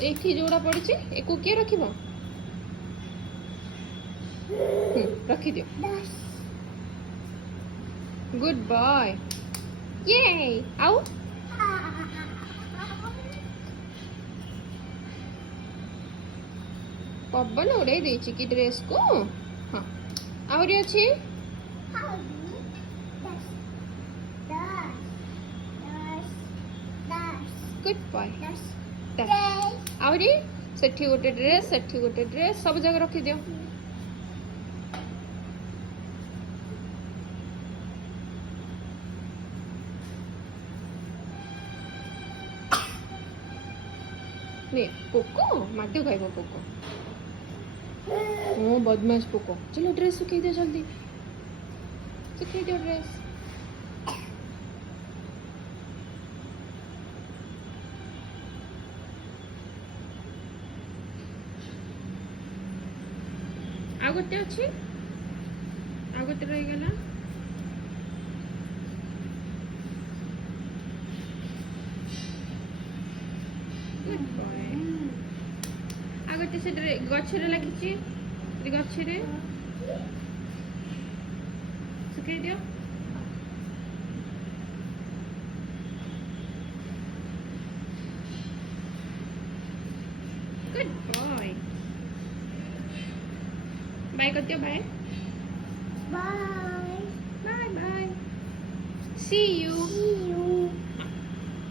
ଏଇଠି ଯୋଉଟା ପଡ଼ିଛି ଏକୁ କିଏ ରଖିବ? ରଖିଦିଅ। Good boy. ୟେ ଆଉ ପବନ ଉଡ଼େଇ ଦେଇଛି କି ଡ୍ରେସ୍କୁ? ହଁ ଆହୁରି ଅଛି। Good boy. ଆହୁରି ସେଠି ଗୋଟେ ଡ୍ରେସ୍, ସେଠି ଗୋଟେ ଡ୍ରେସ୍, ସବୁ ଜାଗା ରଖିଦିଅ। নে ପୋକ ମାଟି ଖାଇବ ପୋକ। ଓ ବଦମାश ପୋକ। ଚलो ଡ୍ରେସ୍ ଶୁଖେଇ ଦିଅ ଜଲ୍ଦି, ଶୁଖେଇ ଦିଅ ଡ୍ରେସ୍। ଆଉ ଗୋଟେ ଅଛି, ଆଉ ଗୋଟେ ରହିଗଲା। Good boy. ଆଉ ଗୋଟେ ସେ ଗଛରେ ଲାଗିଛି, ଗଛରେ ଶୁଖେଇ ଦିଅ। Good boy. बाय करते हो, bye bye bye bye. See you.